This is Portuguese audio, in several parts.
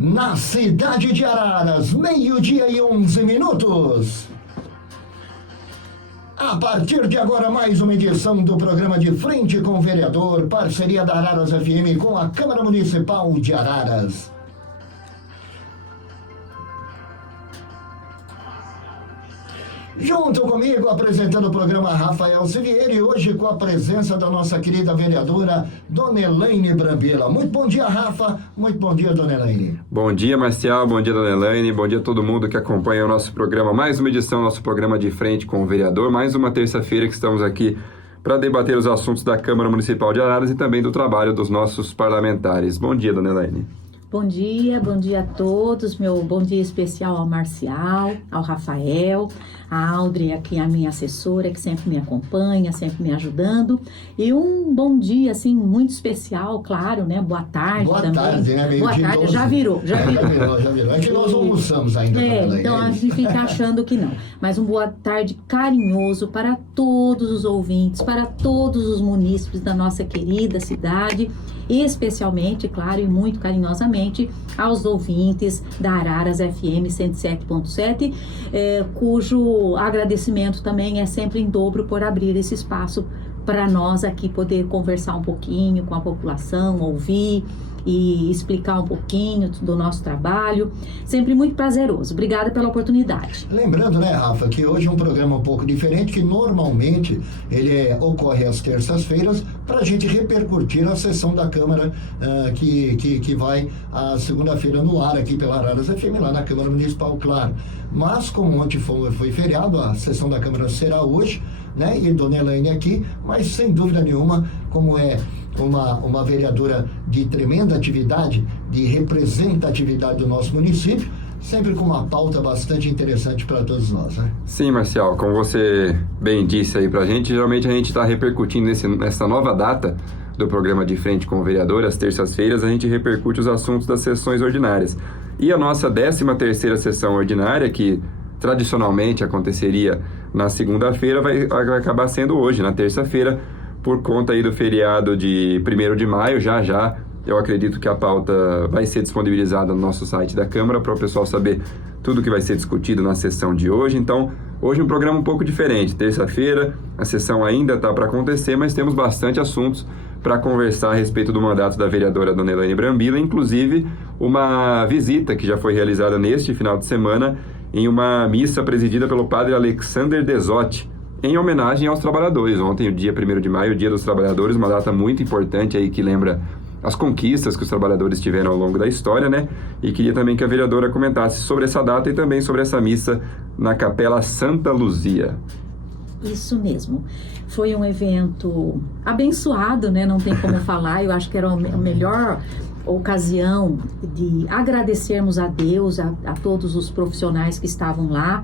na cidade de Araras, 12:11. A partir de agora, mais uma edição do programa De Frente com o Vereador, parceria da Araras FM com a Câmara Municipal de Araras. Junto comigo, apresentando o programa Rafael Sivieri, hoje com a presença da nossa querida vereadora, Dona Elaine Brambila. Muito bom dia, Rafa. Muito bom dia, Dona Elaine. Bom dia, Marcial. Bom dia, Dona Elaine. Bom dia a todo mundo que acompanha o nosso programa. Mais uma edição do nosso programa De Frente com o Vereador. Mais uma terça-feira que estamos aqui para debater os assuntos da Câmara Municipal de Araras e também do trabalho dos nossos parlamentares. Bom dia, Dona Elaine. Bom dia a todos, meu bom dia especial ao Marcial, ao Rafael, a Audrey, aqui a minha assessora, que sempre me acompanha, sempre me ajudando, e um bom dia, assim, muito especial, claro, né, boa tarde também. Boa tarde, né, boa tarde, já virou. Já virou. É que nós almoçamos ainda. Então a gente fica achando que não, mas um boa tarde carinhoso para todos os ouvintes, para todos os munícipes da nossa querida cidade, e especialmente, claro, e muito carinhosamente, aos ouvintes da Araras FM 107.7, cujo agradecimento também é sempre em dobro por abrir esse espaço para nós aqui poder conversar um pouquinho com a população, ouvir e explicar um pouquinho do nosso trabalho. Sempre muito prazeroso. Obrigada pela oportunidade. Lembrando, né, Rafa, que hoje é um programa um pouco diferente, que normalmente ele ocorre às terças-feiras para a gente repercutir a sessão da Câmara que vai a segunda-feira no ar aqui pela Araras FM, lá na Câmara Municipal, claro. Mas como ontem foi feriado, a sessão da Câmara será hoje, né, e Dona Elaine aqui, mas sem dúvida nenhuma, como é uma vereadora de tremenda atividade, de representatividade do nosso município, sempre com uma pauta bastante interessante para todos nós, né? Sim, Marcial, como você bem disse aí pra gente, geralmente a gente está repercutindo nessa nova data do programa De Frente com o Vereador, às terças-feiras, a gente repercute os assuntos das sessões ordinárias. E a nossa 13ª sessão ordinária, que tradicionalmente aconteceria na segunda-feira, vai acabar sendo hoje, na terça-feira, por conta aí do feriado de 1º de maio, já eu acredito que a pauta vai ser disponibilizada no nosso site da Câmara para o pessoal saber tudo que vai ser discutido na sessão de hoje. Então, hoje um programa um pouco diferente. Terça-feira, a sessão ainda está para acontecer, mas temos bastante assuntos para conversar a respeito do mandato da vereadora Dona Elaine Brambila, inclusive uma visita que já foi realizada neste final de semana em uma missa presidida pelo padre Alexander Desotti, em homenagem aos trabalhadores. Ontem, o dia 1º de maio, o Dia dos Trabalhadores, uma data muito importante aí que lembra as conquistas que os trabalhadores tiveram ao longo da história, né? E queria também que a vereadora comentasse sobre essa data e também sobre essa missa na Capela Santa Luzia. Isso mesmo. Foi um evento abençoado, né? Não tem como falar. Eu acho que era a melhor ocasião de agradecermos a Deus, a todos os profissionais que estavam lá.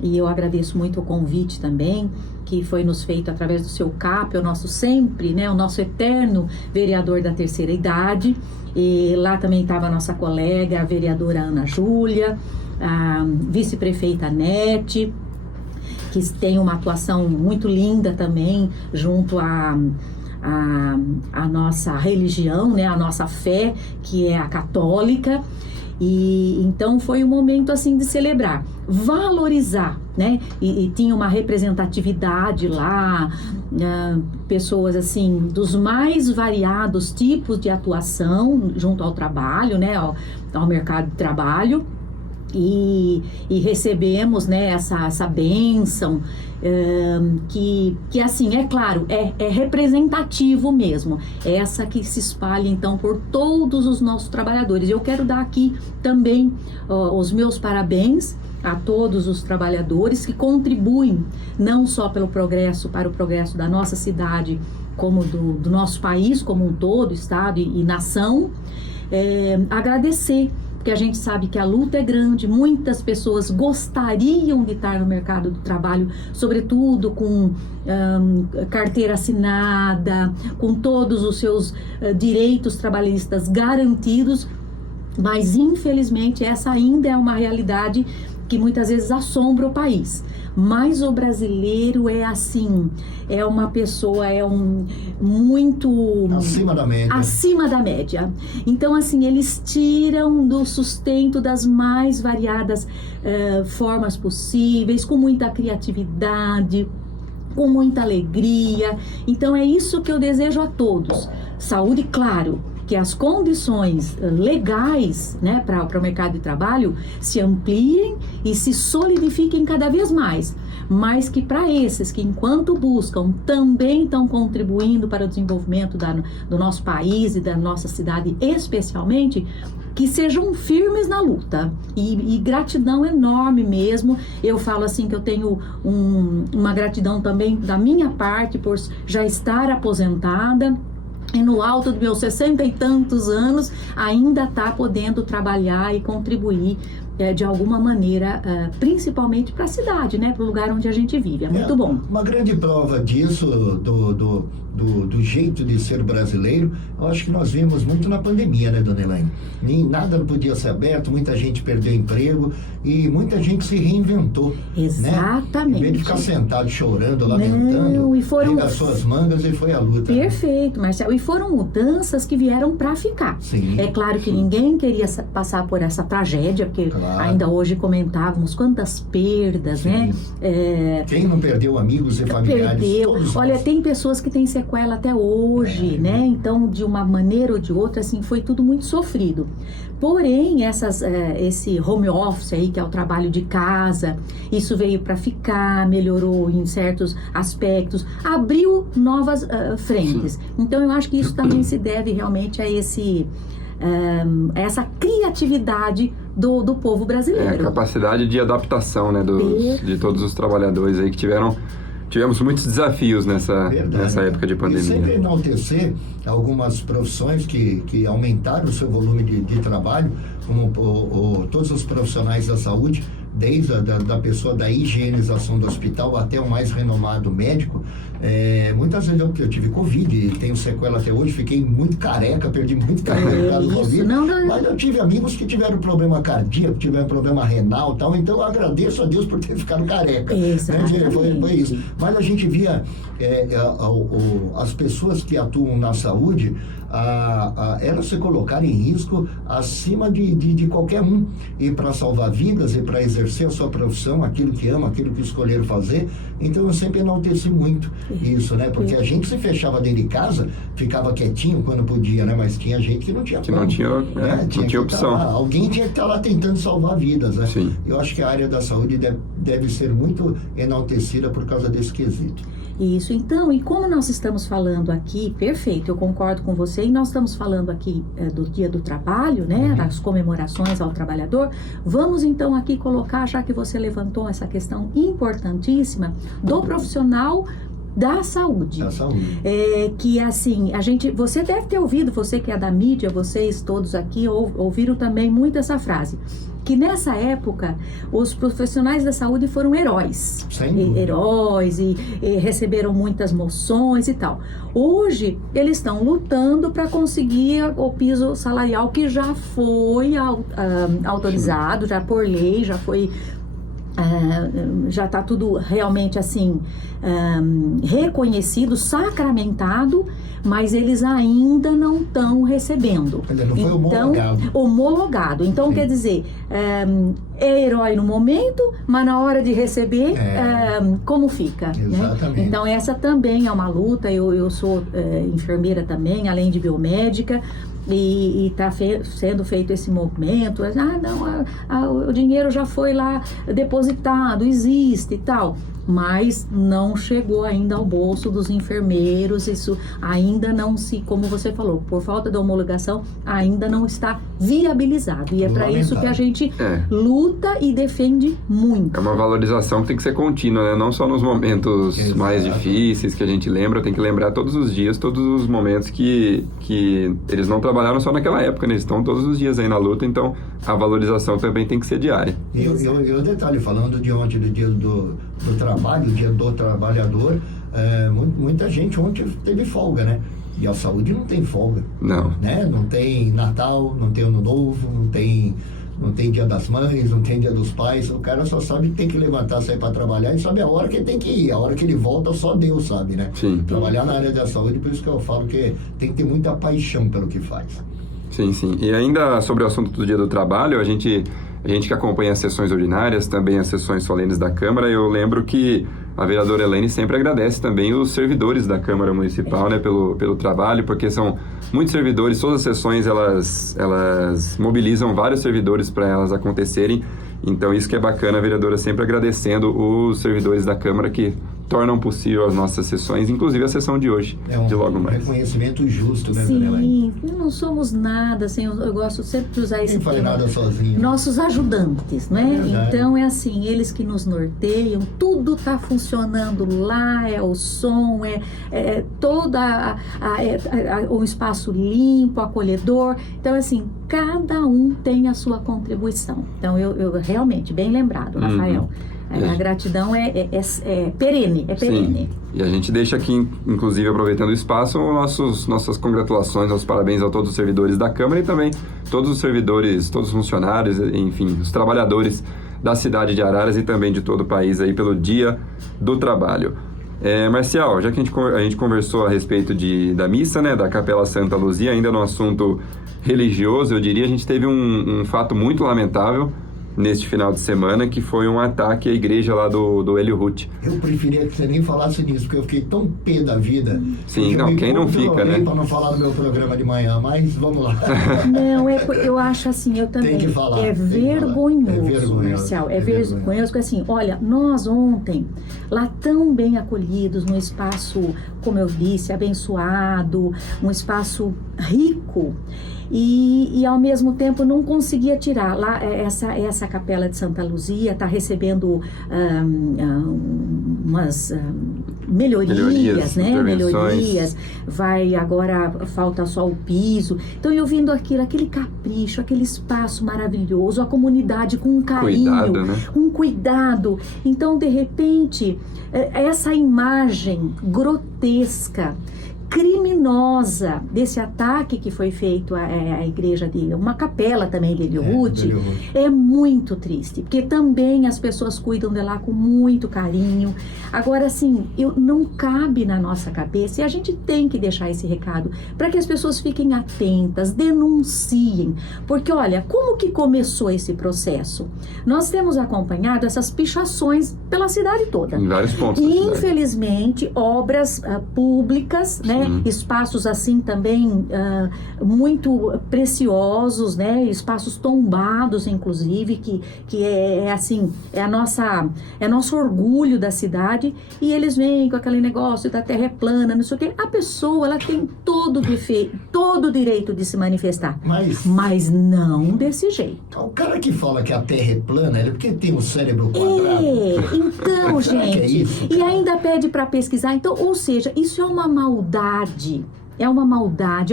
E eu agradeço muito o convite também, que foi nos feito através do seu CAP, o nosso sempre, né, o nosso eterno vereador da terceira idade. E lá também estava a nossa colega, a vereadora Ana Júlia, a vice-prefeita Nete, que tem uma atuação muito linda também junto a nossa religião, né, a nossa fé, que é a católica. E então foi um momento assim de celebrar, valorizar, né? E tinha uma representatividade lá, pessoas assim dos mais variados tipos de atuação junto ao trabalho, né? Ao mercado de trabalho. E recebemos, né, essa bênção, que assim, é claro, é representativo mesmo, é essa que se espalha então por todos os nossos trabalhadores. Eu quero dar aqui também os meus parabéns a todos os trabalhadores que contribuem não só para o progresso da nossa cidade, como do nosso país como um todo, estado e nação. Agradecer, porque a gente sabe que a luta é grande, muitas pessoas gostariam de estar no mercado do trabalho, sobretudo com carteira assinada, com todos os seus direitos trabalhistas garantidos, Mas, infelizmente, essa ainda é uma realidade que muitas vezes assombra o país. Mas o brasileiro é assim, é uma pessoa, muito... Acima da média. Acima da média. Então, assim, eles tiram do sustento das mais variadas formas possíveis, com muita criatividade, com muita alegria. Então, é isso que eu desejo a todos. Saúde, claro, que as condições legais, né, para o mercado de trabalho se ampliem e se solidifiquem cada vez mais, mas que para esses que enquanto buscam também estão contribuindo para o desenvolvimento do nosso país e da nossa cidade especialmente, que sejam firmes na luta e gratidão enorme mesmo. Eu falo assim que eu tenho uma gratidão também da minha parte por já estar aposentada, e no alto dos meus 60 e tantos anos, ainda está podendo trabalhar e contribuir de alguma maneira, principalmente para a cidade, né? Para o lugar onde a gente vive. É muito bom. Uma grande prova disso, do jeito de ser brasileiro, eu acho que nós vimos muito na pandemia, né, dona Elaine? Nem nada não podia ser aberto, muita gente perdeu emprego e muita gente se reinventou. Exatamente. Né? Em vez de ficar sentado chorando, lamentando, as suas mangas e foi a luta. Perfeito, né? Marcelo. E foram mudanças que vieram para ficar. Sim. É claro que ninguém queria passar por essa tragédia, porque ainda hoje comentávamos quantas perdas, sim, né? Quem não perdeu amigos e familiares? Perdeu. Olha, nós. Tem pessoas que têm sequela até hoje, né? Então, de uma maneira ou de outra, assim, foi tudo muito sofrido. Porém, esse home office aí, que é o trabalho de casa, isso veio para ficar, melhorou em certos aspectos, abriu novas frentes. Então, eu acho que isso também se deve realmente a essa criatividade do povo brasileiro. A capacidade de adaptação, né, de todos os trabalhadores aí que tivemos muitos desafios nessa época de pandemia. E sempre enaltecer algumas profissões que aumentaram o seu volume de trabalho, como todos os profissionais da saúde, desde da pessoa da higienização do hospital até o mais renomado médico. Muitas vezes eu tive Covid e tenho sequela até hoje, fiquei muito careca, perdi muito cabelo por causa do Covid. Mas eu tive amigos que tiveram problema cardíaco, tiveram problema renal e tal, então eu agradeço a Deus por ter ficado careca. Exatamente. Foi isso. Mas a gente via as pessoas que atuam na saúde, elas se colocarem em risco acima de qualquer um, e para salvar vidas e para exercer a sua profissão, aquilo que ama, aquilo que escolheram fazer. Então eu sempre enalteci muito isso, né? Porque a gente se fechava dentro de casa, ficava quietinho quando podia, né? Mas tinha gente que não tinha como, não tinha opção. Alguém tinha que estar lá tentando salvar vidas, né? Sim. Eu acho que a área da saúde deve ser muito enaltecida por causa desse quesito. Isso, então, e como nós estamos falando aqui, perfeito, eu concordo com você, e nós estamos falando aqui do Dia do Trabalho, né, das comemorações ao trabalhador, vamos então aqui colocar, já que você levantou essa questão importantíssima, do profissional da saúde. Da saúde. Que assim, você deve ter ouvido, você que é da mídia, vocês todos aqui ouviram também muito essa frase, que nessa época os profissionais da saúde foram heróis. Heróis e receberam muitas moções e tal. Hoje eles estão lutando para conseguir o piso salarial que já foi autorizado, já por lei, já foi já está tudo realmente assim reconhecido, sacramentado, mas eles ainda não estão recebendo. Não foi homologado. Então, quer dizer, é herói no momento, mas na hora de receber, como fica? Exatamente. Né? Então, essa também é uma luta. Eu sou enfermeira também, além de biomédica, e está sendo feito esse movimento. O dinheiro já foi lá depositado, existe e tal, mas não chegou ainda ao bolso dos enfermeiros. Isso ainda não como você falou, por falta da homologação, ainda não está viabilizado, e é para isso que a gente luta e defende muito. É uma valorização que tem que ser contínua, né? Não só nos momentos mais difíceis que a gente lembra, tem que lembrar todos os dias, todos os momentos que eles não trabalharam só naquela época, né? Eles estão todos os dias aí na luta, então a valorização também tem que ser diária. E o detalhe, falando de ontem, do dia do trabalho, o dia do trabalhador, muita gente ontem teve folga, né? E a saúde não tem folga. Não. Né? Não tem Natal, não tem Ano Novo, não tem Dia das Mães, não tem Dia dos Pais. O cara só sabe que tem que levantar, sair para trabalhar e sabe a hora que ele tem que ir. A hora que ele volta, só Deus sabe, né? Sim. Trabalhar na área da saúde, por isso que eu falo que tem que ter muita paixão pelo que faz. Sim, sim. E ainda sobre o assunto do Dia do Trabalho, a gente que acompanha as sessões ordinárias, também as sessões solenes da Câmara, eu lembro que a vereadora Elaine sempre agradece também os servidores da Câmara Municipal, né, pelo trabalho, porque são muitos servidores, todas as sessões elas mobilizam vários servidores para elas acontecerem, então isso que é bacana, a vereadora sempre agradecendo os servidores da Câmara que tornam possível as nossas sessões, inclusive a sessão de hoje, de logo mais. Reconhecimento justo, né, Sim, não somos nada, assim, eu gosto sempre de usar esse termo. Quem faz nada sozinho. Nossos ajudantes, né? Então é assim, eles que nos norteiam, tudo está funcionando lá, é o som, é toda o espaço limpo, acolhedor. Então, assim, cada um tem a sua contribuição. Então, eu realmente, bem lembrado, Rafael. A gratidão é perene, Sim. E a gente deixa aqui, inclusive, aproveitando o espaço, nossas congratulações, nossos parabéns a todos os servidores da Câmara e também todos os servidores, todos os funcionários, enfim, os trabalhadores da cidade de Araras e também de todo o país aí pelo Dia do Trabalho. Marcial, já que a gente conversou a respeito da missa, né, da Capela Santa Luzia, ainda no assunto religioso, eu diria, a gente teve um fato muito lamentável neste final de semana, que foi um ataque à igreja lá do Hélio Ruth. Eu preferia que você nem falasse nisso, porque eu fiquei tão pé da vida. Sim, não, quem não fica, né? Para não falar no meu programa de manhã, mas vamos lá. Não, eu acho assim, eu também. Tem que falar. É vergonhoso, Marcial. É vergonhoso, porque assim, olha, nós ontem, lá tão bem acolhidos, num espaço, como eu disse, abençoado, um espaço rico, e ao mesmo tempo não conseguia tirar. Lá essa capela de Santa Luzia está recebendo umas melhorias, né? Melhorias. Vai agora, falta só o piso. Então eu vendo aquele capricho, aquele espaço maravilhoso, a comunidade com um carinho, um cuidado. Então, de repente, essa imagem grotesca, criminosa desse ataque que foi feito à igreja de uma capela também de Hélio Ruth, é muito triste, porque também as pessoas cuidam de lá com muito carinho. Agora, assim, não cabe na nossa cabeça, e a gente tem que deixar esse recado para que as pessoas fiquem atentas, denunciem, porque olha, como que começou esse processo? Nós temos acompanhado essas pichações pela cidade toda. Em vários pontos. E, infelizmente, obras públicas, né? Espaços assim também muito preciosos, né? Espaços tombados, inclusive, que é assim, é nosso orgulho da cidade, e eles vêm com aquele negócio da terra é plana, não sei o quê. A pessoa, ela tem todo o direito de se manifestar, mas não desse jeito. O cara que fala que a terra é plana, ele porque tem o cérebro quadrado. Então, gente, é isso, e ainda pede para pesquisar. Então, ou seja, isso é uma maldade, é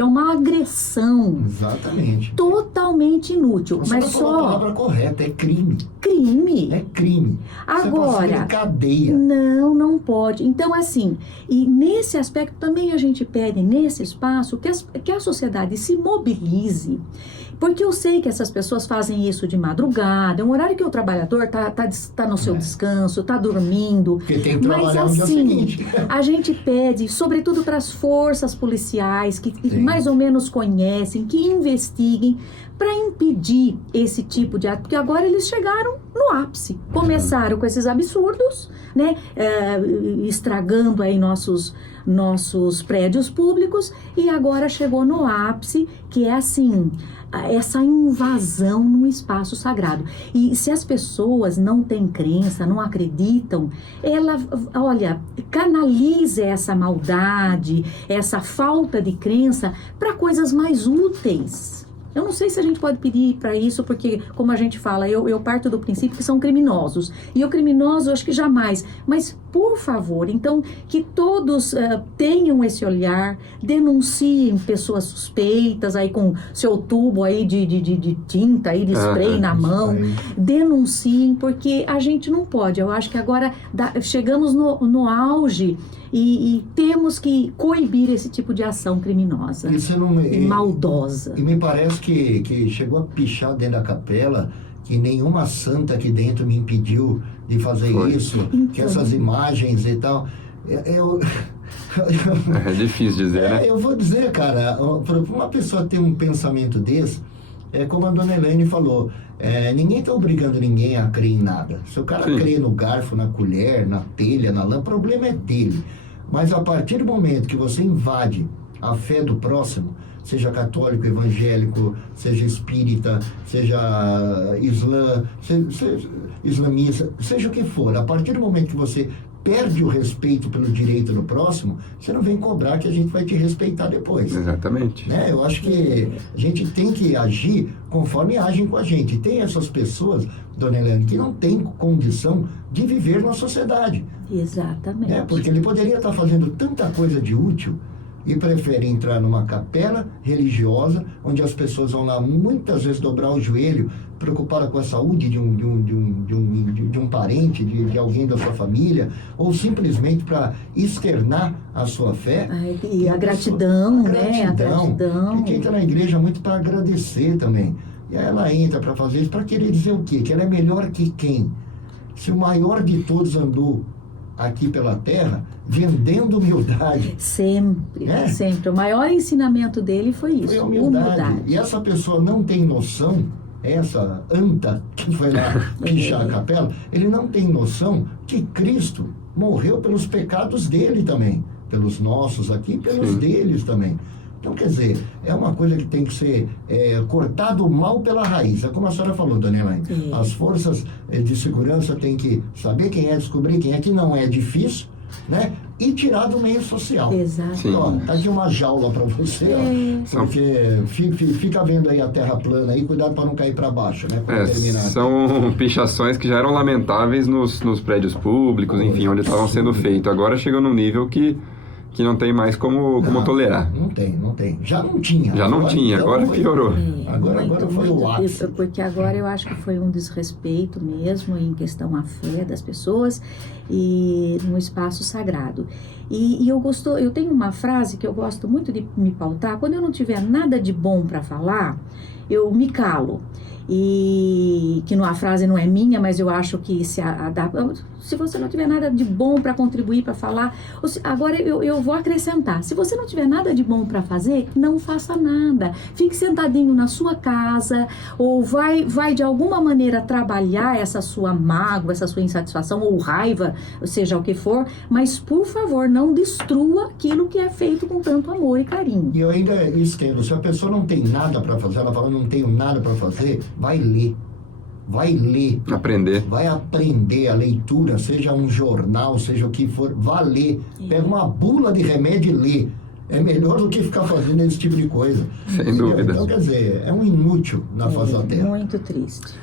uma agressão. Exatamente. Totalmente inútil. Você mas não falou a palavra correta, é crime. Crime. É crime. Agora, você cadeia. Não pode. Então, assim, e nesse aspecto também a gente pede, nesse espaço, que a sociedade se mobilize. Porque eu sei que essas pessoas fazem isso de madrugada, é um horário que o trabalhador tá no seu descanso, tá dormindo. Porque tem que trabalhar mas no assim, dia seguinte. A gente pede, sobretudo para as forças policiais, que mais ou menos conhecem, que investiguem, para impedir esse tipo de ato, porque agora eles chegaram no ápice. Começaram com esses absurdos, né? Estragando aí nossos prédios públicos, e agora chegou no ápice, que é assim, essa invasão num espaço sagrado. E se as pessoas não têm crença, não acreditam, canalize essa maldade, essa falta de crença para coisas mais úteis. Eu não sei se a gente pode pedir para isso, porque, como a gente fala, eu parto do princípio que são criminosos. E o criminoso, acho que jamais. Mas, por favor, então, que todos tenham esse olhar, denunciem pessoas suspeitas, aí com seu tubo aí de tinta, aí de spray na mão. Denunciem, porque a gente não pode. Eu acho que agora chegamos no auge e temos que coibir esse tipo de ação criminosa e maldosa. E me parece que chegou a pichar dentro da capela, que nenhuma santa aqui dentro me impediu de fazer isso, então, que essas imagens e tal. É difícil dizer, né? Eu vou dizer, cara, para uma pessoa ter um pensamento desse, é como a dona Elaine falou, ninguém está obrigando ninguém a crer em nada. Se o cara crê no garfo, na colher, na telha, na lã, o problema é dele. Mas a partir do momento que você invade a fé do próximo, seja católico, evangélico, seja espírita, seja islamista, seja o que for, a partir do momento que você perde o respeito pelo direito do próximo, você não vem cobrar que a gente vai te respeitar depois. Exatamente. Né? Eu acho que a gente tem que agir conforme agem com a gente. Tem essas pessoas, dona Helene, que não têm condição de viver na sociedade. Exatamente. Né? Porque ele poderia estar fazendo tanta coisa de útil e prefere entrar numa capela religiosa, onde as pessoas vão lá muitas vezes dobrar o joelho, preocupada com a saúde de um parente, de alguém da sua família, ou simplesmente para externar a sua fé. E a gratidão, né? A gratidão. E quem está na igreja muito para agradecer também. E aí ela entra para fazer isso, para querer dizer o quê? Que ela é melhor que quem? Se o maior de todos andou aqui pela terra, vendendo humildade. Sempre, sempre. O maior ensinamento dele foi isso, foi a humildade. E essa pessoa não tem noção, essa anta que foi lá pichar a capela, ele não tem noção que Cristo morreu pelos pecados dele também, pelos nossos aqui e pelos deles também. Então, quer dizer, é uma coisa que tem que ser cortado o mal pela raiz. É como a senhora falou, dona Elaine. As forças de segurança têm que saber quem é, descobrir quem é, que não é difícil, né? E tirar do meio social. Exato. Ó, tá aqui uma jaula para você, ó, porque fica vendo aí a terra plana aí, cuidado para não cair para baixo, né? São pichações que já eram lamentáveis nos prédios públicos, enfim, onde estavam sendo feitos. Agora chegou num nível que não tem mais como tolerar. Não tem. Já não tinha. Agora piorou. Agora foi o ápice. Porque agora eu acho que foi um desrespeito mesmo em questão à fé das pessoas e no espaço sagrado. E eu tenho uma frase que eu gosto muito de me pautar. Quando eu não tiver nada de bom para falar, eu me calo. E que a frase não é minha, mas eu acho que se você não tiver nada de bom para contribuir, para falar, agora eu vou acrescentar, se você não tiver nada de bom para fazer, não faça nada, fique sentadinho na sua casa, ou vai de alguma maneira trabalhar essa sua mágoa, essa sua insatisfação ou raiva, seja o que for, mas por favor, não destrua aquilo que é feito com tanto amor e carinho. E eu ainda estendo, se a pessoa não tem nada para fazer, ela fala, não tenho nada para fazer, vai ler, vai aprender a leitura, seja um jornal, seja o que for, vá ler, pega uma bula de remédio e lê, é melhor do que ficar fazendo esse tipo de coisa. Sem dúvida. Então, quer dizer, é um inútil na face da terra. Muito triste.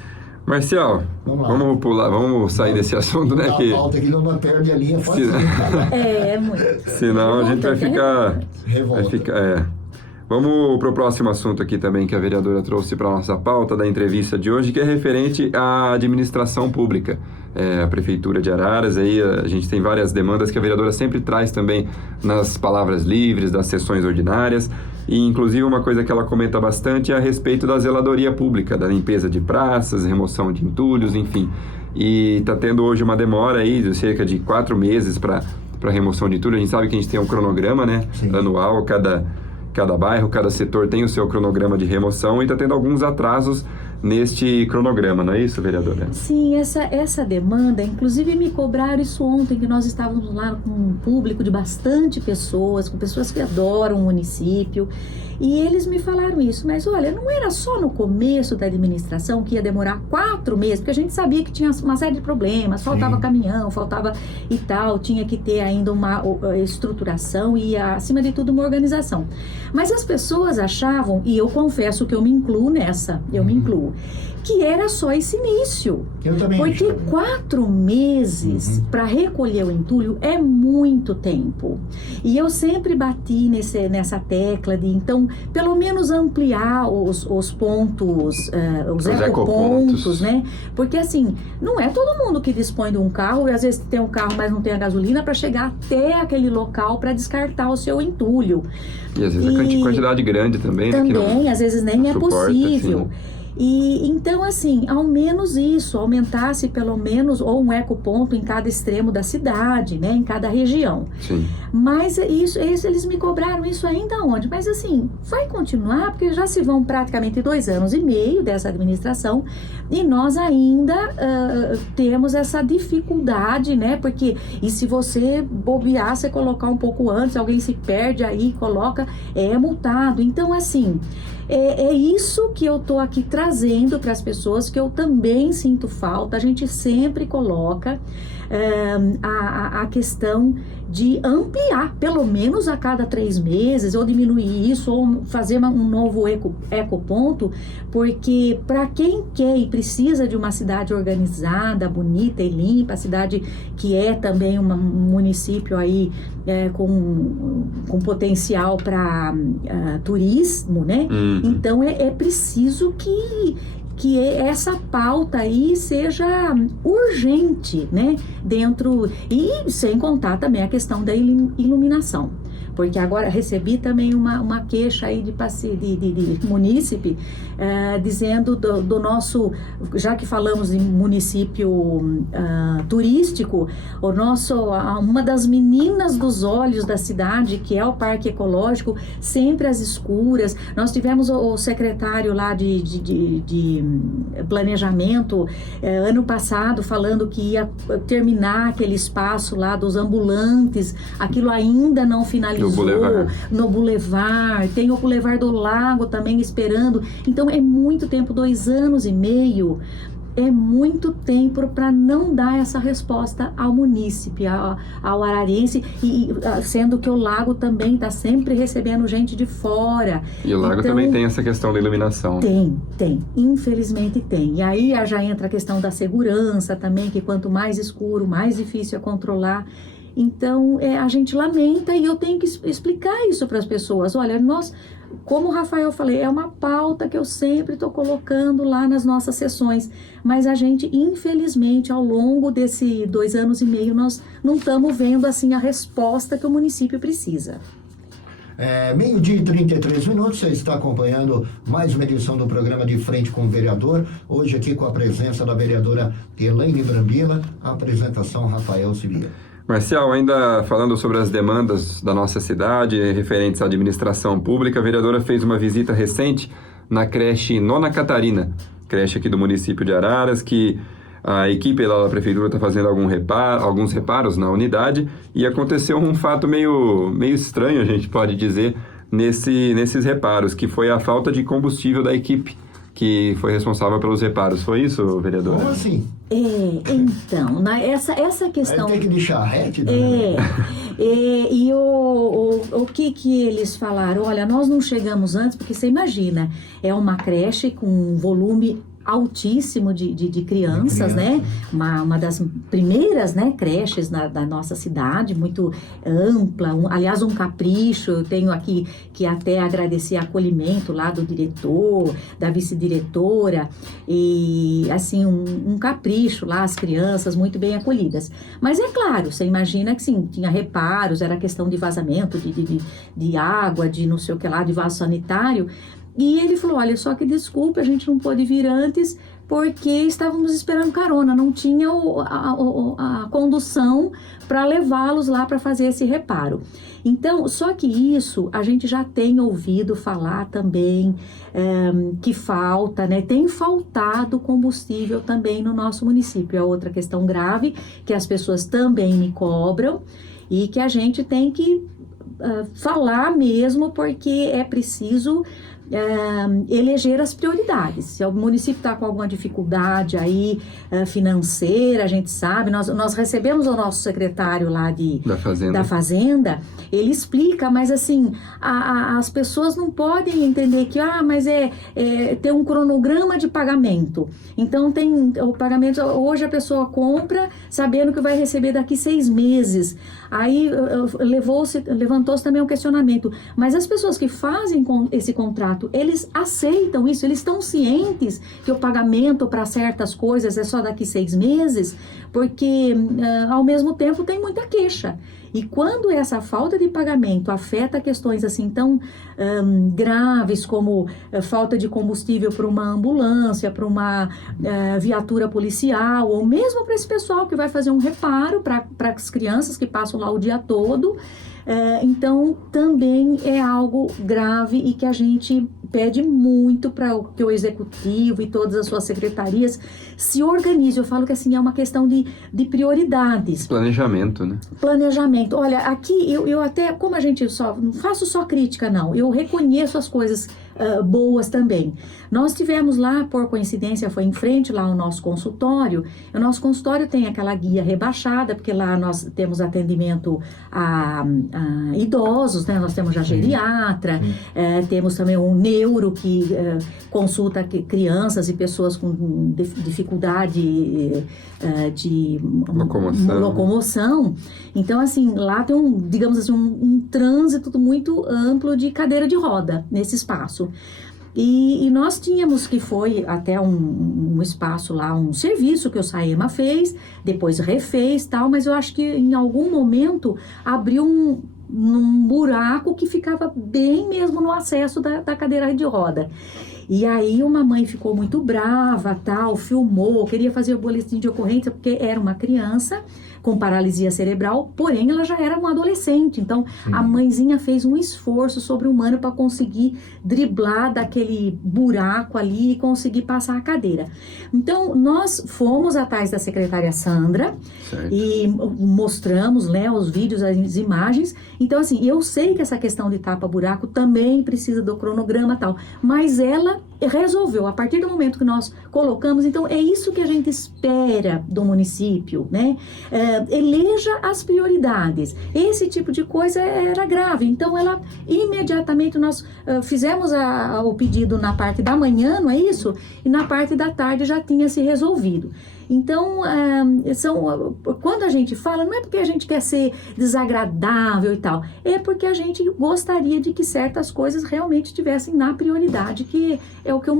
Marcial, vamos sair desse assunto, né? A pauta que não perde a linha fácil. Muito. Senão a gente vai ficar... Revolta. Vamos para o próximo assunto aqui também que a vereadora trouxe para a nossa pauta da entrevista de hoje, que é referente à administração pública. A Prefeitura de Araras, aí a gente tem várias demandas que a vereadora sempre traz também nas palavras livres, das sessões ordinárias, e inclusive uma coisa que ela comenta bastante é a respeito da zeladoria pública, da limpeza de praças, remoção de entulhos, enfim. E está tendo hoje uma demora aí de cerca de 4 meses para remoção de entulho. A gente sabe que a gente tem um cronograma, né, anual, cada bairro, cada setor tem o seu cronograma de remoção e está tendo alguns atrasos neste cronograma, não é isso, vereadora? Sim, essa demanda, inclusive me cobraram isso ontem, que nós estávamos lá com um público de bastante pessoas, com pessoas que adoram o município, e eles me falaram isso, mas olha, não era só no começo da administração que ia demorar 4 meses, porque a gente sabia que tinha uma série de problemas, faltava caminhão, faltava e tal, tinha que ter ainda uma estruturação e, acima de tudo, uma organização. Mas as pessoas achavam, e eu confesso que eu me incluo nessa, eu me incluo, entendeu? Que era só esse início. Eu também Porque acho. 4 meses para recolher o entulho é muito tempo. E eu sempre bati nessa tecla de, então, pelo menos ampliar os pontos, os ecopontos, né? Porque, assim, não é todo mundo que dispõe de um carro, e às vezes tem um carro, mas não tem a gasolina, para chegar até aquele local para descartar o seu entulho. E às vezes a quantidade grande também. Também, né, que não, às vezes nem é suporta, possível. assim. E então, assim, ao menos isso, aumentasse pelo menos ou um ecoponto em cada extremo da cidade, né, em cada região. Sim. Mas isso eles me cobraram isso ainda onde? Mas assim, vai continuar, porque já se vão praticamente 2 anos e meio dessa administração e nós ainda temos essa dificuldade, né, porque, e se você bobear, você colocar um pouco antes, alguém se perde aí, coloca, é multado. Então, assim, é isso que eu tô aqui trazendo para as pessoas, que eu também sinto falta. A gente sempre coloca a questão de ampliar, pelo menos a cada 3 meses, ou diminuir isso, ou fazer um novo ecoponto, porque para quem quer e precisa de uma cidade organizada, bonita e limpa, a cidade que é também um município aí com potencial para turismo, né? Então é preciso que essa pauta aí seja urgente, né? Dentro, e sem contar também a questão da iluminação. Porque agora recebi também uma queixa aí de munícipe, dizendo do nosso, já que falamos em município turístico, uma das meninas dos olhos da cidade, que é o Parque Ecológico, sempre às escuras. Nós tivemos o secretário lá de planejamento ano passado falando que ia terminar aquele espaço lá dos ambulantes, aquilo ainda não finalizou. No Boulevard, tem o Boulevard do Lago também esperando. Então é muito tempo, 2 anos e meio, é muito tempo para não dar essa resposta ao munícipe, ao ararense, e sendo que o Lago também está sempre recebendo gente de fora. E o Lago então, também tem essa questão da iluminação. Tem, infelizmente tem. E aí já entra a questão da segurança também, que quanto mais escuro, mais difícil é controlar. Então, a gente lamenta, e eu tenho que explicar isso para as pessoas. Olha, como o Rafael falei, é uma pauta que eu sempre estou colocando lá nas nossas sessões, mas a gente, infelizmente, ao longo desse 2 anos e meio, nós não estamos vendo assim a resposta que o município precisa. 12h33, você está acompanhando mais uma edição do programa De Frente com o Vereador, hoje aqui com a presença da vereadora Elaine Brambila, a apresentação Rafael Silveira. Marcial, ainda falando sobre as demandas da nossa cidade, referentes à administração pública, a vereadora fez uma visita recente na creche Nona Catarina, creche aqui do município de Araras, que a equipe lá da prefeitura está fazendo alguns reparos na unidade, e aconteceu um fato meio estranho, a gente pode dizer, nesses reparos, que foi a falta de combustível da equipe que foi responsável pelos reparos. Foi isso, vereadora? Como assim? Então, essa questão... Aí tem que de charrete, né? E o que eles falaram? Olha, nós não chegamos antes, porque você imagina, é uma creche com um volume altíssimo de crianças, né? Uma das primeiras, né, creches da nossa cidade, muito ampla, aliás, um capricho. Eu tenho aqui que até agradecer o acolhimento lá do diretor, da vice-diretora, e assim, um capricho lá, as crianças muito bem acolhidas. Mas é claro, você imagina que sim, tinha reparos, era questão de vazamento de água, de não sei o que lá, de vaso sanitário. E ele falou, olha, só que desculpa, a gente não pôde vir antes porque estávamos esperando carona, não tinha a condução para levá-los lá para fazer esse reparo. Então, só que isso a gente já tem ouvido falar também que falta, né? Tem faltado combustível também no nosso município. É outra questão grave que as pessoas também me cobram e que a gente tem que falar mesmo, porque é preciso eleger as prioridades. Se o município está com alguma dificuldade aí financeira, a gente sabe, nós recebemos o nosso secretário lá da Fazenda, ele explica, mas assim, as pessoas não podem entender que, mas tem um cronograma de pagamento. Então tem o pagamento, hoje a pessoa compra sabendo que vai receber daqui 6 meses. Aí levantou-se também um questionamento, mas as pessoas que fazem esse contrato, eles aceitam isso, eles estão cientes que o pagamento para certas coisas é só daqui 6 meses, porque ao mesmo tempo tem muita queixa. E quando essa falta de pagamento afeta questões assim tão graves como falta de combustível para uma ambulância, para uma viatura policial, ou mesmo para esse pessoal que vai fazer um reparo para as crianças que passam lá o dia todo, então também é algo grave e que a gente pede muito para que o executivo e todas as suas secretarias se organizem. Eu falo que assim é uma questão de prioridades. Planejamento, né? Planejamento. Olha, aqui eu até, como a gente não faço só crítica não, eu reconheço as coisas boas também. Nós tivemos lá, por coincidência, foi em frente lá ao nosso consultório. O nosso consultório tem aquela guia rebaixada, porque lá nós temos atendimento a idosos, né? Nós temos a geriatra, temos também um neuro que consulta crianças e pessoas com dificuldade de locomoção. Então, assim, lá tem digamos assim, um trânsito muito amplo de cadeira de roda nesse espaço. E nós tínhamos que foi até um espaço lá, um serviço que o SAEMA fez, depois refez tal, mas eu acho que em algum momento abriu um buraco que ficava bem mesmo no acesso da cadeira de roda. E aí uma mãe ficou muito brava, tal, filmou, queria fazer o boletim de ocorrência porque era uma criança com paralisia cerebral, porém ela já era uma adolescente. Então a mãezinha fez um esforço sobre-humano para conseguir driblar daquele buraco ali e conseguir passar a cadeira. Então nós fomos atrás da secretária Sandra, certo, e mostramos, né, os vídeos, as imagens. Então assim, eu sei que essa questão de tapa-buraco também precisa do cronograma e tal, mas ela resolveu, a partir do momento que nós colocamos, então é isso que a gente espera do município, né? Eleja as prioridades. Esse tipo de coisa era grave, então ela imediatamente nós fizemos o pedido na parte da manhã, não é isso? E na parte da tarde já tinha se resolvido. Então, quando a gente fala, não é porque a gente quer ser desagradável e tal, é porque a gente gostaria de que certas coisas realmente estivessem na prioridade, que é o que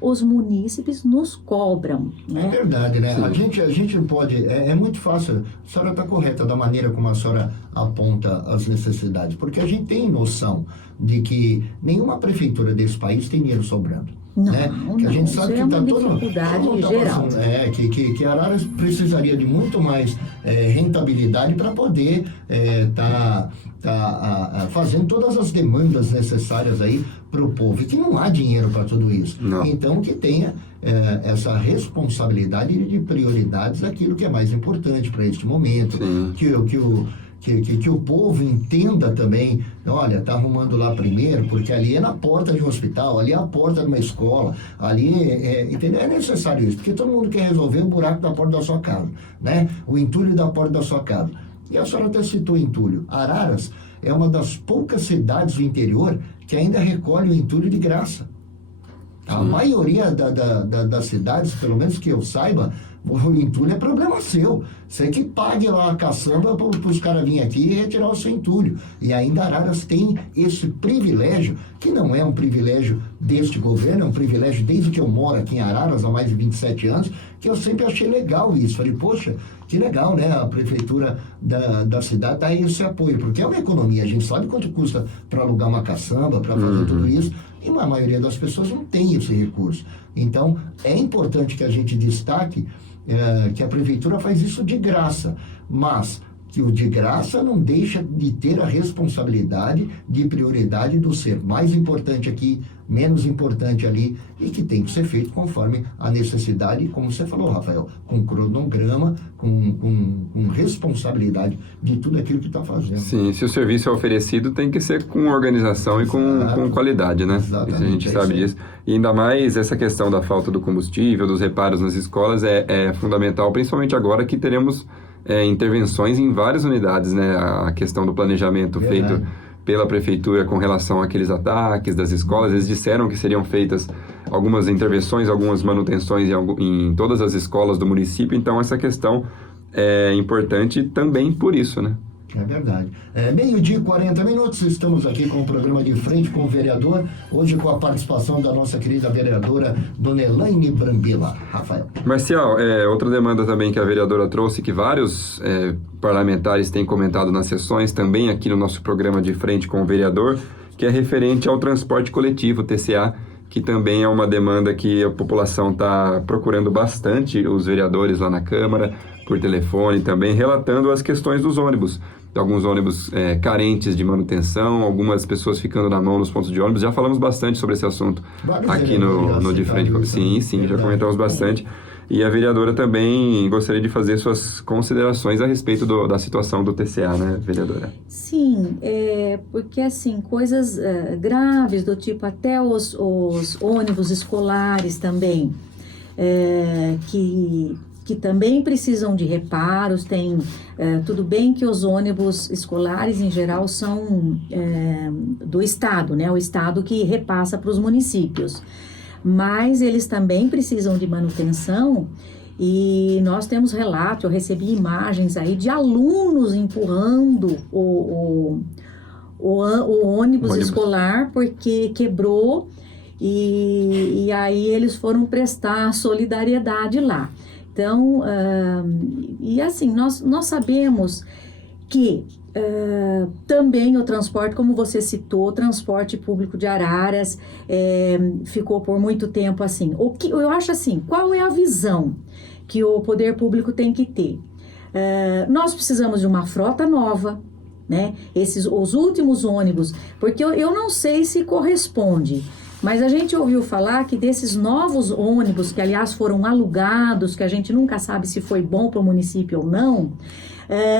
os munícipes nos cobram, né? É verdade, né? A gente pode, é muito fácil, a senhora está correta da maneira como a senhora aponta as necessidades, porque a gente tem noção de que nenhuma prefeitura desse país tem dinheiro sobrando. Não, né? Que a gente sabe que está dificuldade geral. Que Araras precisaria de muito mais rentabilidade para poder tá fazendo todas as demandas necessárias aí para o povo. E que não há dinheiro para tudo isso. Não. Então que tenha essa responsabilidade de prioridades daquilo que é mais importante para este momento. Que o povo entenda também, olha, tá arrumando lá primeiro, porque ali é na porta de um hospital, ali é a porta de uma escola, ali entendeu? É necessário isso, porque todo mundo quer resolver o buraco da porta da sua casa, né? O entulho da porta da sua casa. E a senhora até citou entulho. Araras é uma das poucas cidades do interior que ainda recolhe o entulho de graça. A maioria das cidades, pelo menos que eu saiba, o entulho é problema seu. Você que pague lá a caçamba para os caras virem aqui e retirar o seu entulho. E ainda Araras tem esse privilégio, que não é um privilégio deste governo, é um privilégio desde que eu moro aqui em Araras, há mais de 27 anos, que eu sempre achei legal isso. Falei, poxa, que legal, né? A prefeitura da cidade dá esse apoio, porque é uma economia. A gente sabe quanto custa para alugar uma caçamba, para fazer tudo isso. E a maioria das pessoas não tem esse recurso. Então, é importante que a gente destaque que a prefeitura faz isso de graça, mas que o de graça não deixa de ter a responsabilidade de prioridade do ser mais importante aqui, menos importante ali, e que tem que ser feito conforme a necessidade, como você falou, Rafael, com cronograma, com responsabilidade de tudo aquilo que está fazendo. Sim, se o serviço é oferecido, tem que ser com organização e com qualidade, né? Isso a gente sabe disso. E ainda mais essa questão da falta do combustível, dos reparos nas escolas, é fundamental, principalmente agora que teremos intervenções em várias unidades, né? A questão do planejamento feito pela prefeitura com relação àqueles ataques das escolas, eles disseram que seriam feitas algumas intervenções, algumas manutenções em todas as escolas do município, então essa questão é importante também por isso, né? É verdade. 12:40, estamos aqui com o programa De Frente com o Vereador, hoje com a participação da nossa querida vereadora Dona Elaine Brambila. Rafael. Marcial, outra demanda também que a vereadora trouxe, que vários parlamentares têm comentado nas sessões, também aqui no nosso programa De Frente com o Vereador, que é referente ao transporte coletivo, TCA, que também é uma demanda que a população está procurando bastante, os vereadores lá na Câmara, por telefone também, relatando as questões dos ônibus. Alguns ônibus carentes de manutenção, algumas pessoas ficando na mão nos pontos de ônibus. Já falamos bastante sobre esse assunto aqui no De Frente. Sim, já comentamos bastante. E a vereadora também gostaria de fazer suas considerações a respeito da situação do TCA, né, vereadora? Sim, porque assim, coisas graves do tipo até os ônibus escolares também, que também precisam de reparos. Tudo bem que os ônibus escolares em geral são do Estado, né, o Estado que repassa para os municípios, mas eles também precisam de manutenção. E nós temos relato, eu recebi imagens aí de alunos empurrando o ônibus escolar porque quebrou, e aí eles foram prestar solidariedade lá. Então, e assim, nós sabemos que também o transporte, como você citou, o transporte público de Araras ficou por muito tempo assim. Eu acho assim, qual é a visão que o poder público tem que ter? Nós precisamos de uma frota nova, né? Os últimos ônibus, porque eu não sei se corresponde, mas a gente ouviu falar que desses novos ônibus, que aliás foram alugados, que a gente nunca sabe se foi bom para o município ou não,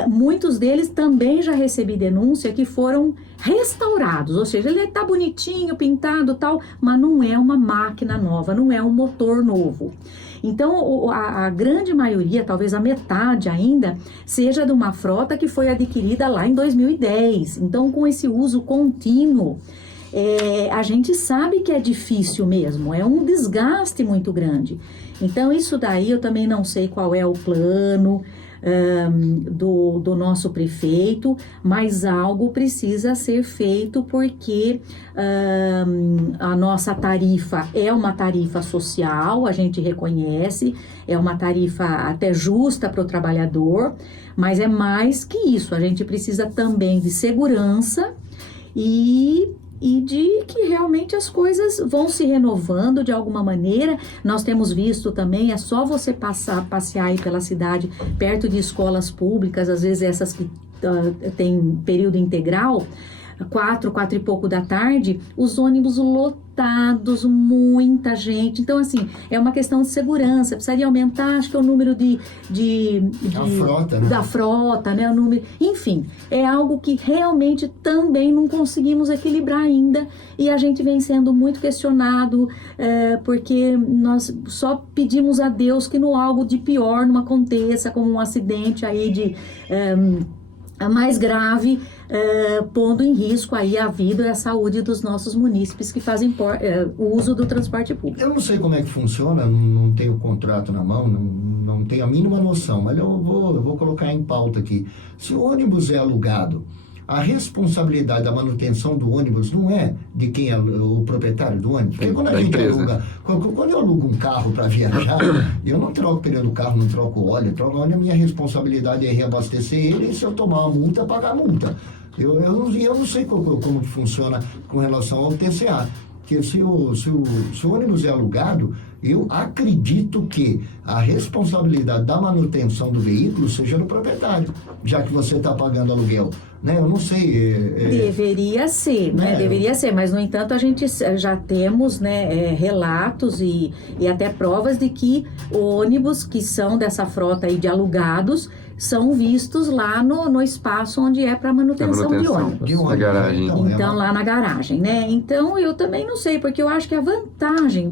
muitos deles também já recebi denúncia que foram restaurados, ou seja, ele está bonitinho, pintado e tal, mas não é uma máquina nova, não é um motor novo. Então, a grande maioria, talvez a metade ainda, seja de uma frota que foi adquirida lá em 2010. Então, com esse uso contínuo, a gente sabe que é difícil mesmo, é um desgaste muito grande. Então, isso daí eu também não sei qual é o plano do nosso prefeito, mas algo precisa ser feito, porque a nossa tarifa é uma tarifa social, a gente reconhece, é uma tarifa até justa para o trabalhador, mas é mais que isso, a gente precisa também de segurança e de que realmente as coisas vão se renovando de alguma maneira. Nós temos visto também, é só você passear aí pela cidade, perto de escolas públicas, às vezes essas que têm período integral, 4 e pouco da tarde, os ônibus lotados, muita gente. Então, assim, é uma questão de segurança. Precisaria aumentar, acho que é o número frota, né? Da frota, né? O número, enfim, é algo que realmente também não conseguimos equilibrar ainda, e a gente vem sendo muito questionado, porque nós só pedimos a Deus que algo de pior não aconteça, como um acidente aí mais grave, pondo em risco aí a vida e a saúde dos nossos munícipes que fazem uso do transporte público. Eu não sei como é que funciona, não tenho o contrato na mão, não tenho a mínima noção, mas eu vou colocar em pauta aqui. Se o ônibus é alugado, a responsabilidade da manutenção do ônibus não é de quem é o proprietário do ônibus? Porque quando a gente aluga, quando eu alugo um carro para viajar, eu não troco o pneu do carro, não troco o óleo, a minha responsabilidade é reabastecer ele, e se eu tomar uma multa, pagar a multa. Eu não sei como funciona com relação ao TCA. Porque se o ônibus é alugado, Eu acredito que a responsabilidade da manutenção do veículo seja do proprietário, já que você está pagando aluguel. Né? Eu não sei. Deveria ser, né? Deveria ser, mas no entanto a gente já temos, né, relatos e até provas de que ônibus que são dessa frota aí de alugados são vistos lá no espaço onde é para manutenção de ônibus. Na garagem. Então, lá na garagem, né? Então, eu também não sei, porque eu acho que a vantagem,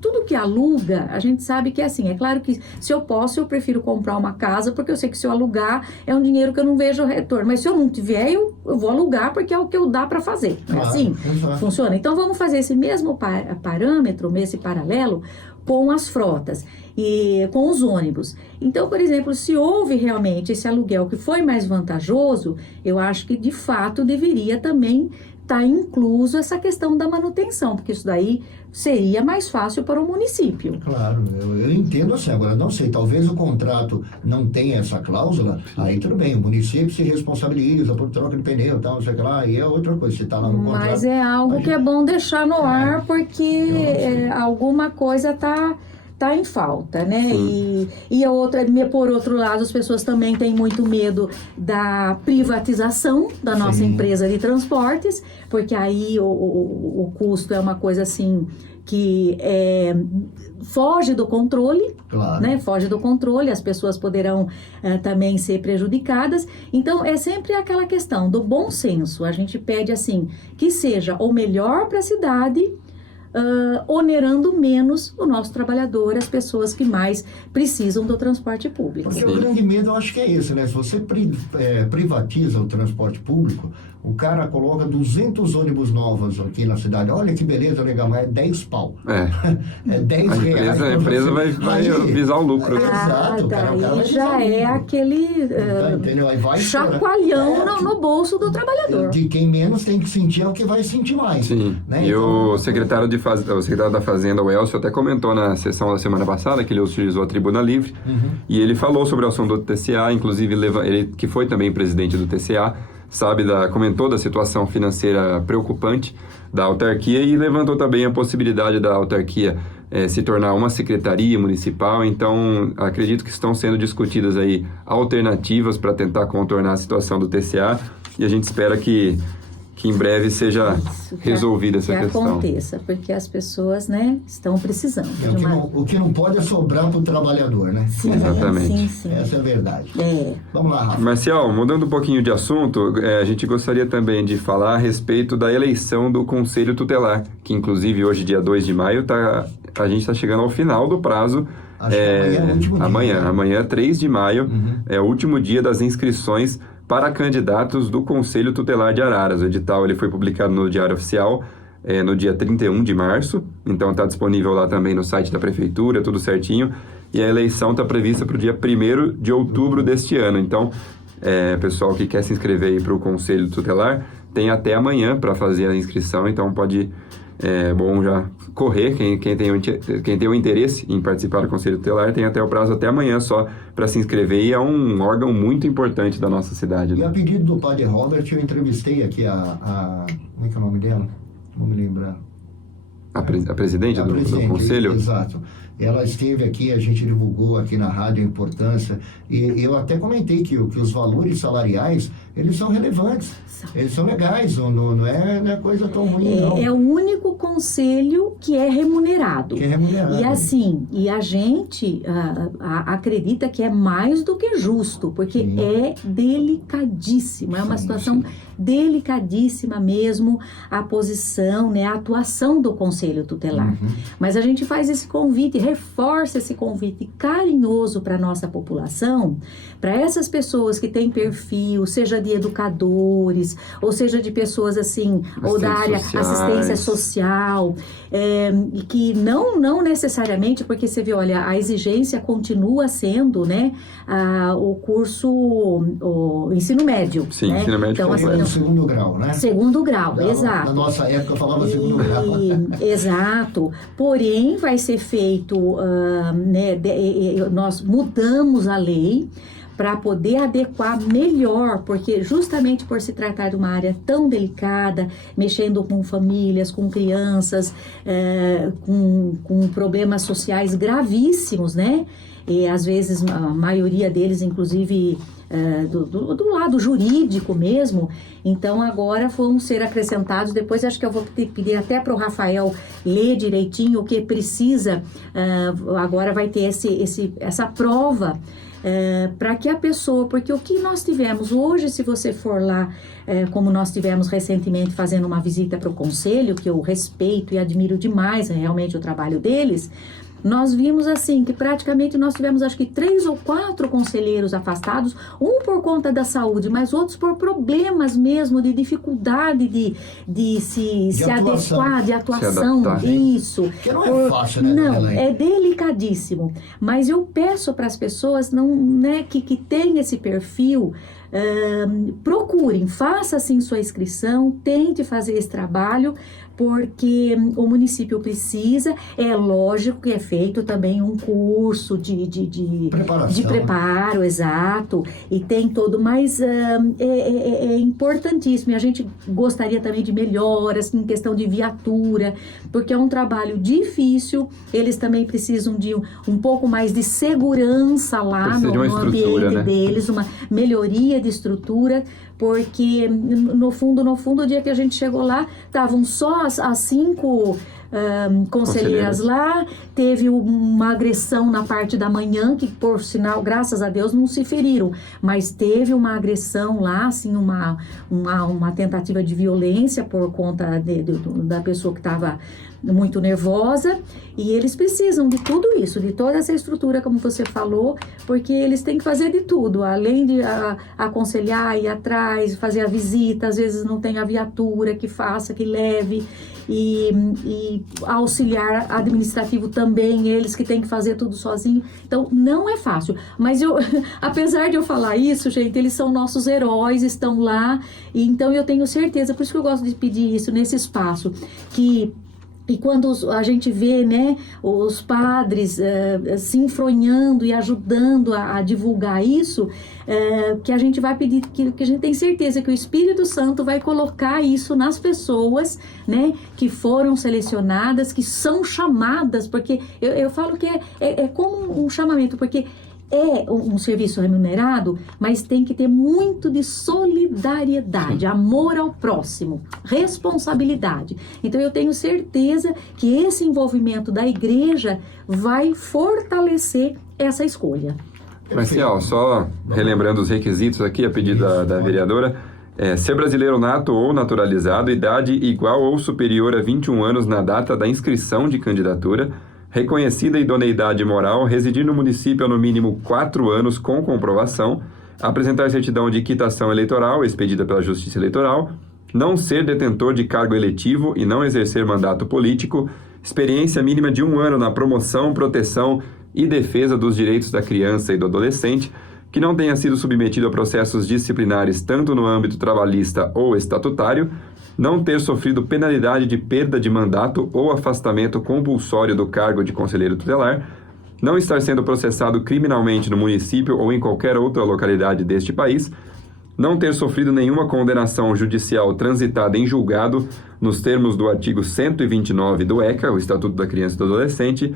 tudo que aluga, a gente sabe que é assim. É claro que se eu posso, eu prefiro comprar uma casa, porque eu sei que se eu alugar, é um dinheiro que eu não vejo retorno. Mas se eu não tiver, eu vou alugar, porque é o que eu dá para fazer. Não é assim? Funciona. Então, vamos fazer esse mesmo parâmetro, esse paralelo, com as frotas e com os ônibus. Então, por exemplo, se houve realmente esse aluguel que foi mais vantajoso, eu acho que de fato deveria também estar incluso essa questão da manutenção, porque isso daí seria mais fácil para o município. Claro, eu entendo assim. Agora, não sei, talvez o contrato não tenha essa cláusula, aí tudo bem, o município se responsabiliza por troca de pneu, tal, não sei o que lá, aí é outra coisa, se está lá no contrato. Mas é algo que é bom deixar no ar, porque alguma coisa tá em falta, né? E a outra, por outro lado, as pessoas também têm muito medo da privatização da nossa empresa de transportes, porque aí o custo é uma coisa assim que foge do controle, né? Foge do controle, as pessoas poderão também ser prejudicadas. Então, é sempre aquela questão do bom senso. A gente pede assim, que seja o melhor para a cidade, onerando menos o nosso trabalhador, as pessoas que mais precisam do transporte público. Porque o grande medo, eu acho que é esse, né? Se você privatiza o transporte público, o cara coloca 200 ônibus novos aqui na cidade. Olha que beleza, legal, mas é 10 pau. É 10 reais. A empresa vai visar o lucro. Exato, daí já é aquele chacoalhão no bolso do trabalhador. De quem menos tem que sentir é o que vai sentir mais. Sim, né? E então, o secretário da Fazenda, o Elcio, até comentou na sessão da semana passada que ele utilizou a Tribuna Livre, e ele falou sobre o assunto do TCA, inclusive ele que foi também presidente do TCA, comentou da situação financeira preocupante da autarquia e levantou também a possibilidade da autarquia se tornar uma secretaria municipal. Então, acredito que estão sendo discutidas aí alternativas para tentar contornar a situação do TCA, e a gente espera que em breve seja resolvida essa questão. Que aconteça, porque as pessoas, né, estão precisando. O que não pode é sobrar para o trabalhador, né? Sim, exatamente. Sim. Essa é a verdade. Vamos lá, Rafa. Marcial, mudando um pouquinho de assunto, a gente gostaria também de falar a respeito da eleição do Conselho Tutelar, que inclusive hoje, dia 2 de maio, a gente está chegando ao final do prazo. Acho que amanhã é o último dia. Amanhã, 3 de maio, é o último dia das inscrições para candidatos do Conselho Tutelar de Araras. O edital ele foi publicado no Diário Oficial no dia 31 de março, então está disponível lá também no site da Prefeitura, tudo certinho, e a eleição está prevista para o dia 1º de outubro deste ano. Então, pessoal que quer se inscrever aí para o Conselho Tutelar, tem até amanhã para fazer a inscrição, então pode... bom já correr, quem tem o interesse em participar do Conselho Tutelar tem até o prazo até amanhã só para se inscrever, e é um órgão muito importante da nossa cidade. E a pedido do padre Robert, eu entrevistei aqui como é que é o nome dela? Vou me lembrar. A presidente do Conselho? Exato. Ela esteve aqui, a gente divulgou aqui na rádio a importância, e eu até comentei que os valores salariais, eles são relevantes, eles são legais, não é coisa tão ruim, não. É o único conselho que é remunerado. E assim, e a gente acredita que é mais do que justo, porque é delicadíssimo, é uma situação delicadíssima mesmo, a posição, né, a atuação do Conselho Tutelar. Mas a gente faz esse convite, reforça esse convite carinhoso para a nossa população, para essas pessoas que têm perfil, seja de educadores, ou seja de pessoas assim, ou da área assistência social, e que não necessariamente, porque você vê, olha, a exigência continua sendo, né, o curso, o ensino médio. Sim, né? ensino médio. Então, assim, segundo grau, né? Segundo grau, exato. Na nossa época eu falava segundo grau. Exato. Porém, vai ser feito, nós mudamos a lei para poder adequar melhor, porque justamente por se tratar de uma área tão delicada, mexendo com famílias, com crianças, com problemas sociais gravíssimos, né? E às vezes a maioria deles, inclusive, do lado jurídico mesmo. Então agora vão ser acrescentados, depois acho que eu vou pedir até para o Rafael ler direitinho o que precisa, agora vai ter essa prova, para que a pessoa, porque o que nós tivemos hoje, se você for lá, como nós tivemos recentemente fazendo uma visita para o conselho, que eu respeito e admiro demais realmente o trabalho deles, nós vimos assim, que praticamente nós tivemos acho que 3 ou 4 conselheiros afastados, um por conta da saúde, mas outros por problemas mesmo, de dificuldade de se adequar, de atuação, isso. Que não é fácil, né? Não, é delicadíssimo. Mas eu peço para as pessoas que têm esse perfil, procurem, faça assim sua inscrição, tente fazer esse trabalho, porque o município precisa, é lógico que é feito também um curso de preparo, exato, e tem todo, mas é importantíssimo, e a gente gostaria também de melhoras em questão de viatura, porque é um trabalho difícil, eles também precisam de um pouco mais de segurança lá no ambiente, né, deles, uma melhoria de estrutura, porque no fundo, o dia que a gente chegou lá, estavam só as 5 conselheiras lá, teve uma agressão na parte da manhã, que por sinal, graças a Deus, não se feriram, mas teve uma agressão lá, assim, uma tentativa de violência por conta da pessoa que estava muito nervosa, e eles precisam de tudo isso, de toda essa estrutura, como você falou, porque eles têm que fazer de tudo, além de aconselhar, ir atrás, fazer a visita, às vezes não tem a viatura que faça, que leve, e auxiliar administrativo também, eles que têm que fazer tudo sozinho. Então, não é fácil. Mas apesar de eu falar isso, gente, eles são nossos heróis, estão lá. E então, eu tenho certeza, por isso que eu gosto de pedir isso nesse espaço, e quando a gente vê, né, os padres se enfronhando e ajudando a divulgar isso, que a gente vai pedir, que a gente tem certeza que o Espírito Santo vai colocar isso nas pessoas, né, que foram selecionadas, que são chamadas, porque eu falo que é como um chamamento, porque é um serviço remunerado, mas tem que ter muito de solidariedade, amor ao próximo, responsabilidade. Então eu tenho certeza que esse envolvimento da igreja vai fortalecer essa escolha. Marcial, só relembrando os requisitos aqui, a pedido da vereadora, ser brasileiro nato ou naturalizado, idade igual ou superior a 21 anos na data da inscrição de candidatura, reconhecida idoneidade moral, residir no município há no mínimo 4 anos com comprovação, apresentar certidão de quitação eleitoral expedida pela Justiça Eleitoral, não ser detentor de cargo eletivo e não exercer mandato político, experiência mínima de 1 ano na promoção, proteção e defesa dos direitos da criança e do adolescente, que não tenha sido submetido a processos disciplinares tanto no âmbito trabalhista ou estatutário, não ter sofrido penalidade de perda de mandato ou afastamento compulsório do cargo de conselheiro tutelar, não estar sendo processado criminalmente no município ou em qualquer outra localidade deste país, não ter sofrido nenhuma condenação judicial transitada em julgado nos termos do artigo 129 do ECA, o Estatuto da Criança e do Adolescente,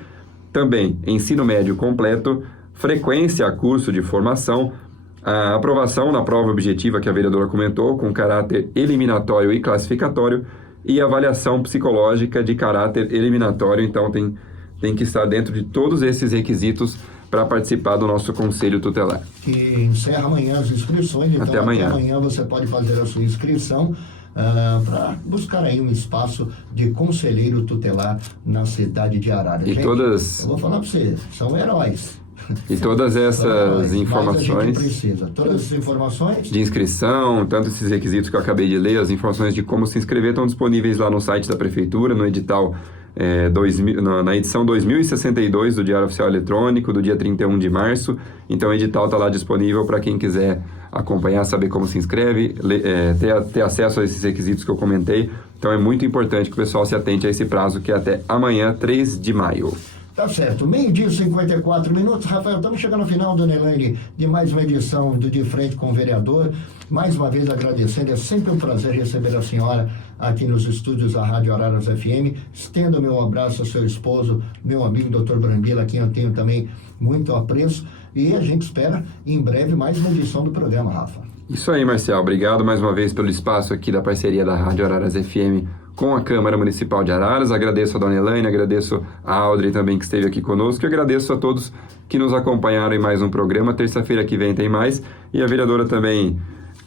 também ensino médio completo, frequência a curso de formação, a aprovação na prova objetiva que a vereadora comentou, com caráter eliminatório e classificatório, e avaliação psicológica de caráter eliminatório. Então, tem que estar dentro de todos esses requisitos para participar do nosso Conselho Tutelar. Que encerra amanhã as inscrições, então até amanhã você pode fazer a sua inscrição para buscar aí um espaço de conselheiro tutelar na cidade de Arara. E gente, eu vou falar para você, são heróis. E todas essas informações todas as informações de inscrição, tanto esses requisitos que eu acabei de ler, as informações de como se inscrever estão disponíveis lá no site da Prefeitura, no edital na edição 2062 do Diário Oficial Eletrônico, do dia 31 de março. Então o edital está lá disponível para quem quiser acompanhar, saber como se inscreve, ter acesso a esses requisitos que eu comentei. Então é muito importante que o pessoal se atente a esse prazo, que é até amanhã, 3 de maio. Tá certo. 12h54. Rafael, estamos chegando ao final, dona Elaine, de mais uma edição do De Frente com o Vereador. Mais uma vez agradecendo, é sempre um prazer receber a senhora aqui nos estúdios da Rádio Araras FM. Estendo o meu abraço ao seu esposo, meu amigo Dr. Brambila, a quem eu tenho também muito apreço. E a gente espera em breve mais uma edição do programa, Rafa. Isso aí, Marcial. Obrigado mais uma vez pelo espaço aqui da parceria da Rádio Araras FM com a Câmara Municipal de Araras. Agradeço a dona Elaine, agradeço a Audrey também que esteve aqui conosco e agradeço a todos que nos acompanharam em mais um programa. Terça-feira que vem tem mais e a vereadora também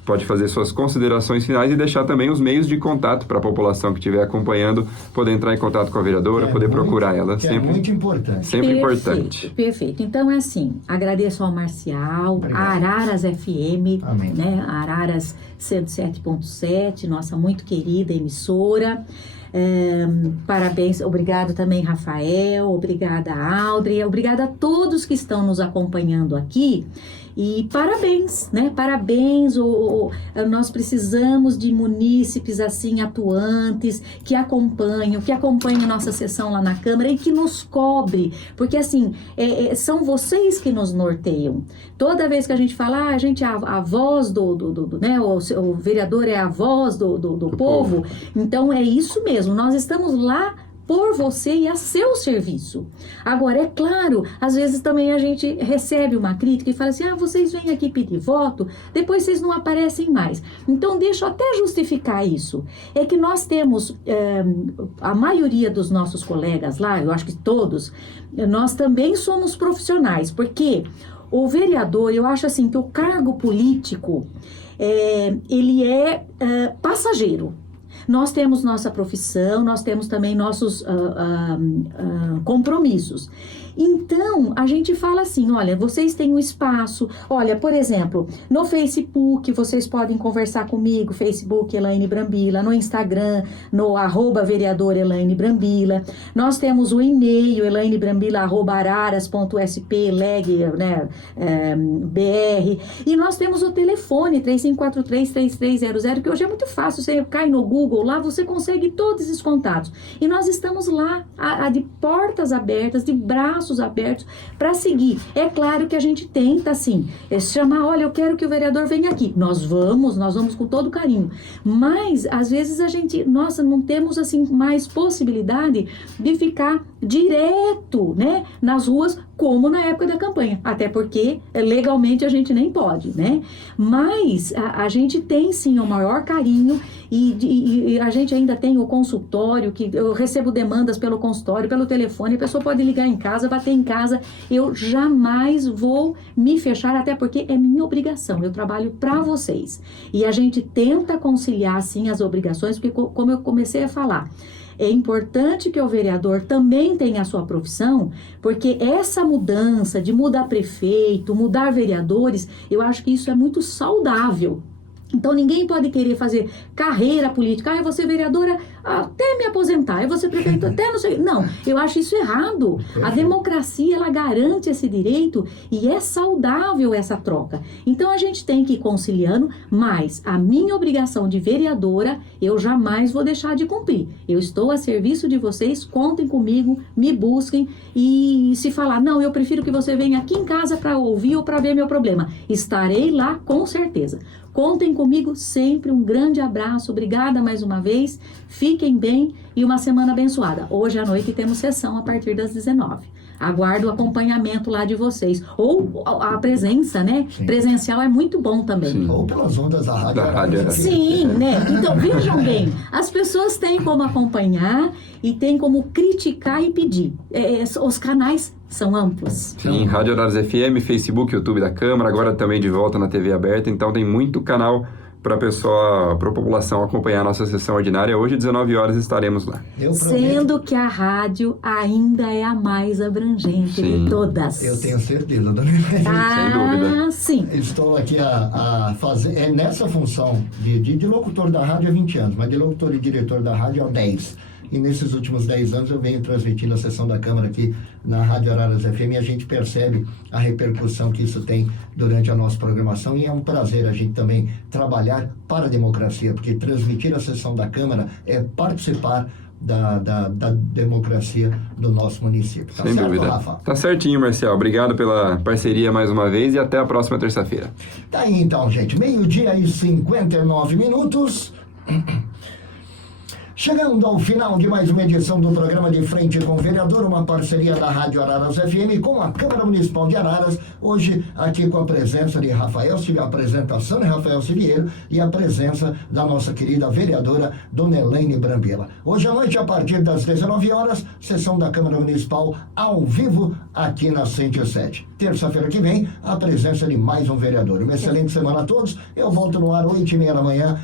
pode fazer suas considerações finais e deixar também os meios de contato para a população que estiver acompanhando, poder entrar em contato com a vereadora, poder procurar ela. É muito importante. Sempre importante. Perfeito. Então é assim, agradeço ao Marcial, a Araras FM, né, a Araras 107.7, nossa muito querida emissora. Parabéns, obrigado também, Rafael, obrigada, Audrey, obrigada a todos que estão nos acompanhando aqui. E parabéns, né? Parabéns, nós precisamos de munícipes assim atuantes, que acompanhem a nossa sessão lá na Câmara e que nos cobre, porque assim, são vocês que nos norteiam. Toda vez que a gente fala, a gente é a voz né? O vereador é a voz do povo, então é isso mesmo, nós estamos lá por você e a seu serviço. Agora, é claro, às vezes também a gente recebe uma crítica e fala assim, vocês vêm aqui pedir voto, depois vocês não aparecem mais. Então, deixa eu até justificar isso. É que nós temos, a maioria dos nossos colegas lá, eu acho que todos, nós também somos profissionais, porque o vereador, eu acho assim, que o cargo político, ele é passageiro. Nós temos nossa profissão, nós temos também nossos compromissos. Então, a gente fala assim, olha, vocês têm um espaço, olha, por exemplo, no Facebook, vocês podem conversar comigo, Facebook Elaine Brambila, no Instagram, no @vereador Elaine Brambila, nós temos o e-mail, elainebrambila@araras.sp.leg, né, BR, e nós temos o telefone, 3543-3300, que hoje é muito fácil, você cai no Google, lá você consegue todos esses contatos, e nós estamos lá, de portas abertas, de braços abertos para seguir. É claro que a gente tenta, assim, chamar, olha, eu quero que o vereador venha aqui. Nós vamos com todo carinho. Mas, às vezes, a gente, não temos, assim, mais possibilidade de ficar direto, né, nas ruas, como na época da campanha. Até porque, legalmente, a gente nem pode, né? Mas, a gente tem, sim, o maior carinho e a gente ainda tem o consultório, que eu recebo demandas pelo consultório, pelo telefone, a pessoa pode ligar em casa, bater em casa. Eu jamais vou me fechar, até porque é minha obrigação. Eu trabalho para vocês. E a gente tenta conciliar, sim, as obrigações, porque, como eu comecei a falar, é importante que o vereador também tenha a sua profissão, porque essa mudança de mudar prefeito, mudar vereadores, eu acho que isso é muito saudável. Então, ninguém pode querer fazer carreira política. Eu vou ser vereadora até me aposentar. Eu vou ser prefeito até não sei... Não, eu acho isso errado. A democracia, ela garante esse direito e é saudável essa troca. Então, a gente tem que ir conciliando, mas a minha obrigação de vereadora, eu jamais vou deixar de cumprir. Eu estou a serviço de vocês, contem comigo, me busquem e se falar, não, eu prefiro que você venha aqui em casa para ouvir ou para ver meu problema. Estarei lá com certeza. Contem comigo sempre, um grande abraço, obrigada mais uma vez, fiquem bem e uma semana abençoada. Hoje à noite temos sessão a partir das 19h. Aguardo o acompanhamento lá de vocês. Ou a presença, né? Sim. Presencial é muito bom também. Sim. Ou pelas ondas da rádio. Sim, né? Então, vejam bem, as pessoas têm como acompanhar e têm como criticar e pedir. Os canais são amplos. Sim, Rádio Araras FM, Facebook, YouTube da Câmara, agora também de volta na TV aberta, então tem muito canal para a população acompanhar a nossa sessão ordinária. Hoje, 19h, estaremos lá. Sendo que a rádio ainda é a mais abrangente de todas. Eu tenho certeza, dona Elaine. Sem dúvida. Sim. Estou aqui a fazer, nessa função de locutor da rádio há 20 anos, mas de locutor e diretor da rádio há 10. E nesses últimos 10 anos eu venho transmitindo a sessão da Câmara aqui na Rádio Araras FM e a gente percebe a repercussão que isso tem durante a nossa programação e é um prazer a gente também trabalhar para a democracia, porque transmitir a sessão da Câmara é participar da democracia do nosso município. Tá Sem certo, dúvida. Rafa? Tá certinho, Marcial. Obrigado pela parceria mais uma vez e até a próxima terça-feira. Tá aí então, gente. 12:59. Chegando ao final de mais uma edição do programa De Frente com o Vereador, uma parceria da Rádio Araras FM com a Câmara Municipal de Araras, hoje aqui com a presença de Rafael Siviero, a apresentação de Rafael Siviero e a presença da nossa querida vereadora Dona Elaine Brambila. Hoje à noite, a partir das 19 horas, sessão da Câmara Municipal ao vivo aqui na 107. Terça-feira que vem, a presença de mais um vereador. Uma excelente semana a todos. Eu volto no ar 8:30 da manhã.